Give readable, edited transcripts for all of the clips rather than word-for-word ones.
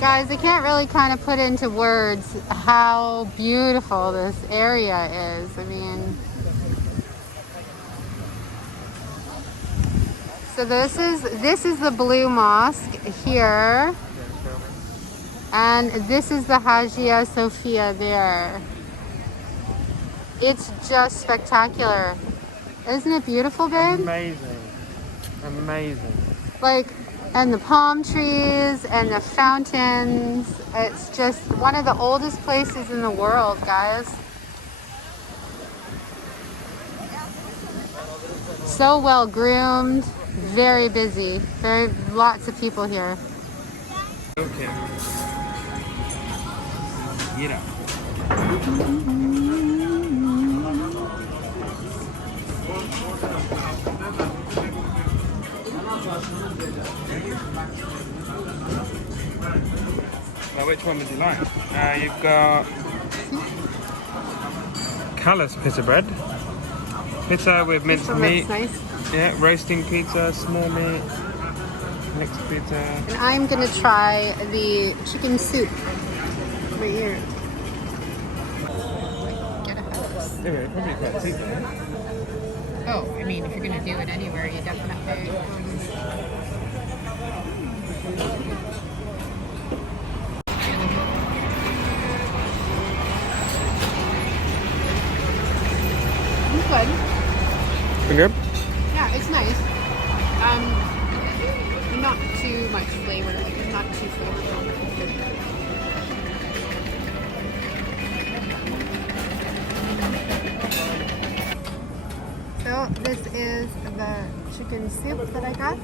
Guys, I can't really kind of put into words how beautiful this area is. I mean, so this is the Blue Mosque here, and this is the Hagia Sophia there. It's just spectacular. Isn't it beautiful, babe? Amazing. Amazing. Like, and the palm trees and the fountains. It's just one of the oldest places in the world, guys. So well groomed, very busy, lots of people here. Okay. Get up. Now, which one would you like? You've got callous pita bread, pizza with minced meat, Nice. yeah, roasting pizza, small meat, mixed pizza. And I'm gonna try the chicken soup right here. Get ahead of us. Yeah, it's probably quite cheap. Oh, I mean, if you're gonna do it anywhere, you definitely. It's good. Good? Yeah, it's nice. Not too much flavor. Like, it's not too flavorful. So this is the chicken soup that I got.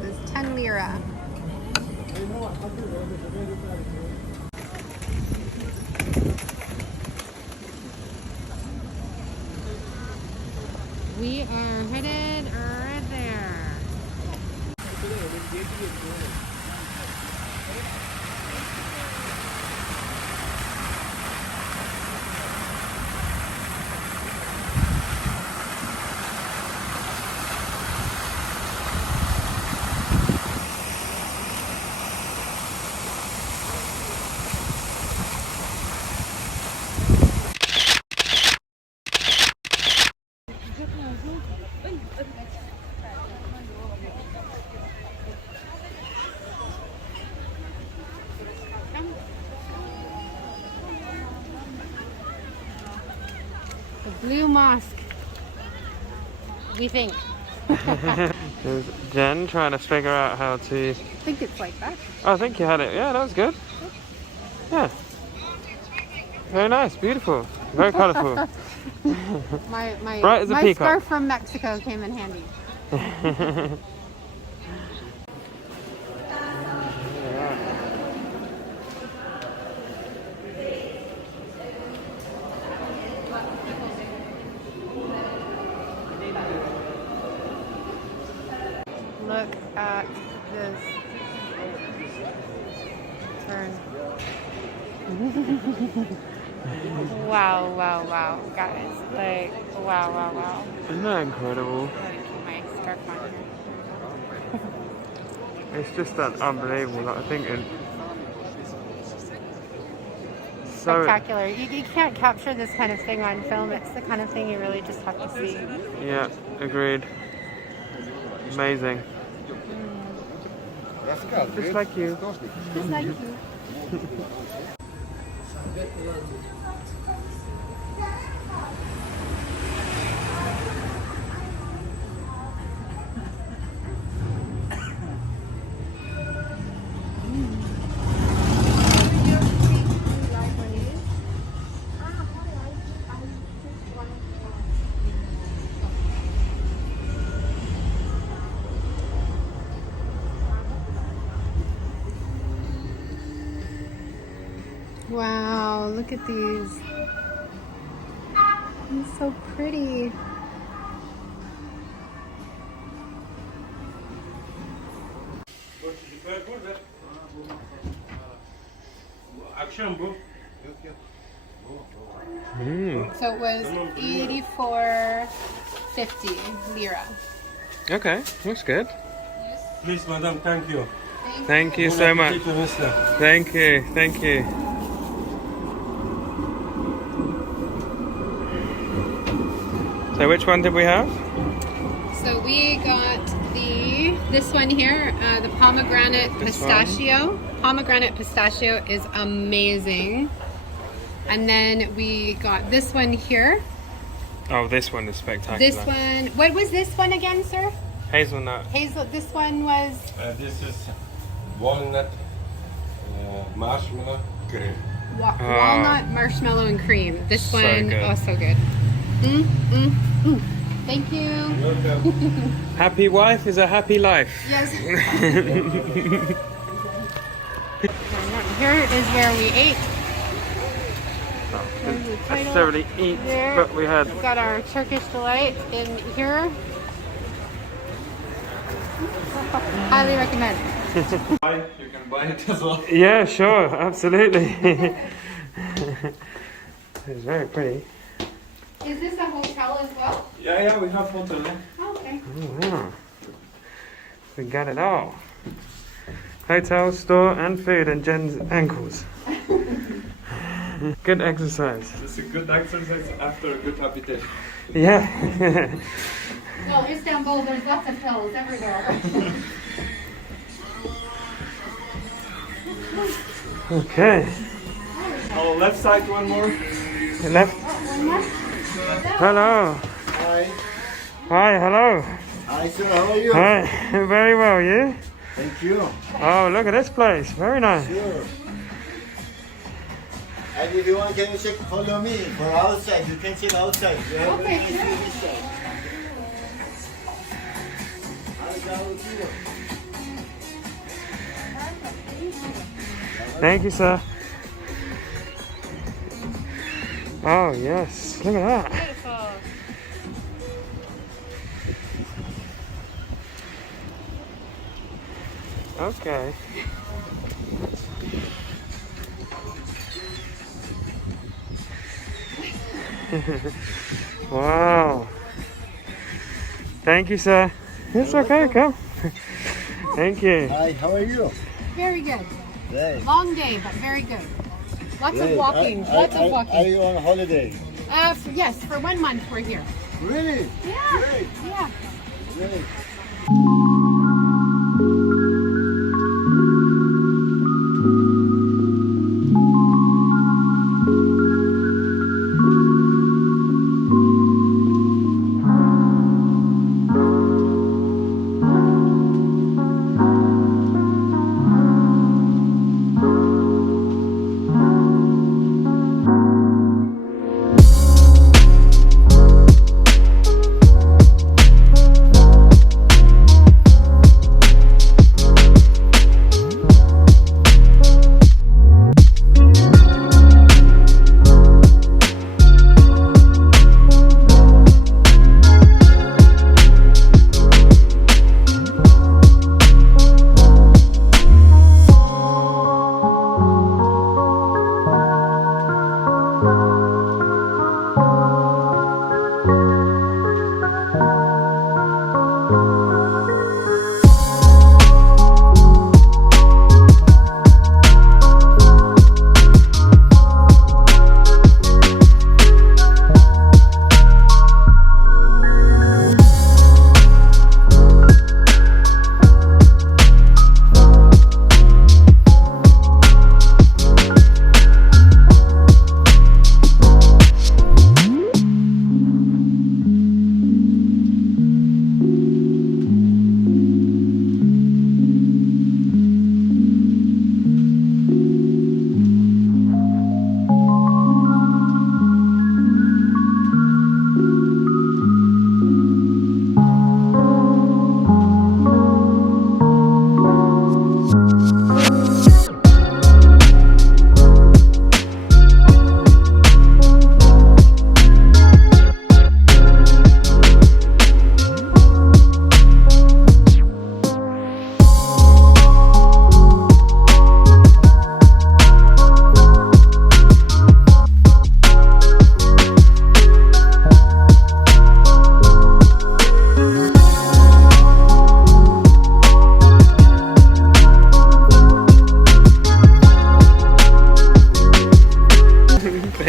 This is 10 lira. We are headed right there. The Blue Mosque, we think. There's Jen trying to figure out how to... I think it's like that. Oh, I think you had it. Yeah, that was good. Yeah. Very nice, beautiful, very colourful. My Bright as a my peacock. scarf from Mexico came in handy. Look at this turn. Wow, wow, wow, guys. Like, wow, wow, wow. Isn't that incredible? I'm gonna keep my scarf on here. It's just that unbelievable that I think it... Spectacular. You can't capture this kind of thing on film. It's the kind of thing you really just have to see. Yeah, agreed. Amazing. Just like you. Just like you. Wow, look at these. It's so pretty. So it was 84.50 lira. Okay, looks good. Please, madam, thank you. Thank Thank you so much. Thank you. Thank you. So which one did we have? So we got this one here, the pomegranate pistachio. Pomegranate pistachio is amazing. And then we got this one here. Oh, this one is spectacular. This one, what was this one again, sir? Hazelnut. This one was? This is walnut, marshmallow, cream. Walnut, marshmallow, and cream. This So one, good. oh, so good. Thank you. Happy wife is a happy life. Yes. Here is where we ate. Didn't necessarily eat, There. but we had. We've got our Turkish delight in here. Highly recommend. You can buy it as well. Yeah, sure, absolutely. It's very pretty. Is this a hotel as well? Yeah, we have hotel. Oh, okay. Oh, wow. We got it all. Hotel, store, and food, and Jen's ankles. Good exercise. It's a good exercise after a good appetite. Yeah. Well, Istanbul, there's lots of hills everywhere. Okay. Oh, left side one more. Left. One more? Hello. Hi. Hi, hello. Hi, sir. How are you? Hi. Very well, you? Thank you. Oh, look at this place. Very nice. Sure. And if you want, can you check? Follow me for outside. You can check outside. You have Okay, very nice sure. inside. Thank you, sir. Oh, yes. Look at that. Beautiful. Okay. Wow. Thank you, sir. It's okay, come. Thank you. Hi, how are you? Very good. Great. Long day, but very good. Lots of Great. walking. Lots of Are walking. you on holiday? Yes, for 1 month we're here. Really? Yeah. Great. Yeah. Great.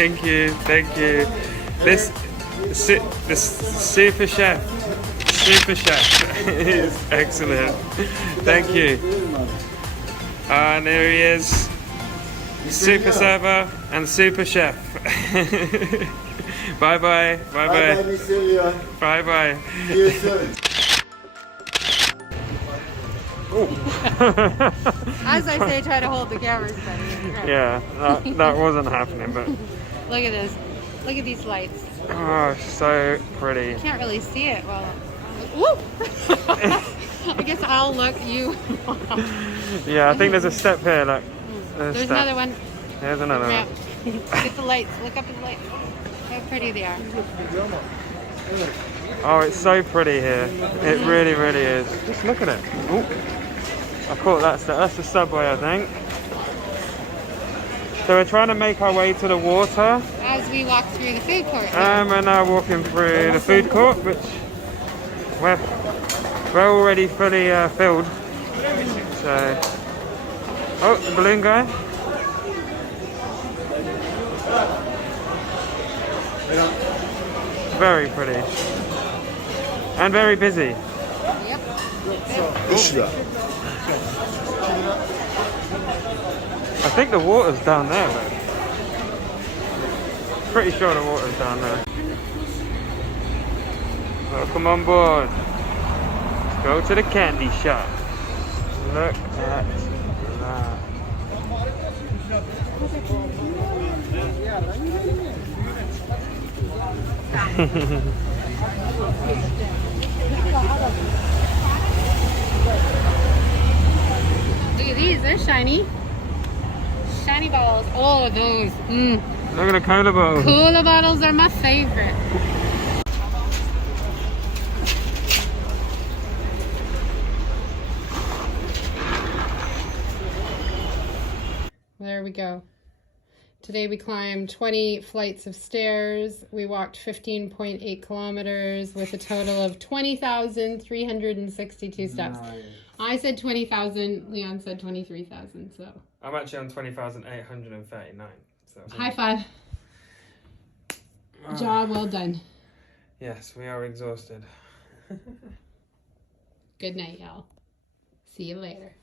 Thank you, thank you. This super chef is excellent. Thank you. And there he is, super server and super chef. Bye bye, bye bye, Mr. Leon. bye bye. See you soon. As I say, try to hold the camera steady. Yeah, that wasn't happening, but Look at this. Look at these lights. oh, so pretty. Can't really see it well. Woo! I guess I'll look you. Yeah, I think there's a step here. Look, There's step. another one. There's another one. Ramp. Look at the lights. Look up at the lights. How pretty they are. Oh, it's so pretty here. It really, really is. Just look at it. Ooh. I caught that step. That's the subway, I think. So we're trying to make our way to the water. As we walk through the food court. We're now walking through the food court, which we're already fully filled. So, oh, the balloon guy. Very pretty and very busy. Yep. I think the water's down there. Though. Pretty sure the water's down there. Welcome on board. Let's go to the candy shop. Look at that. Look at these. They're shiny. Shiny balls. Oh, those. Look at the cola bottle. Cola bottles are my favorite. There we go. Today we climbed 20 flights of stairs. We walked 15.8 kilometers with a total of 20,362 steps. Nice. I said 20,000, Leon said 23,000, so. I'm actually on 20,839. So. High five. Job well done. Yes, we are exhausted. Good night, y'all. See you later.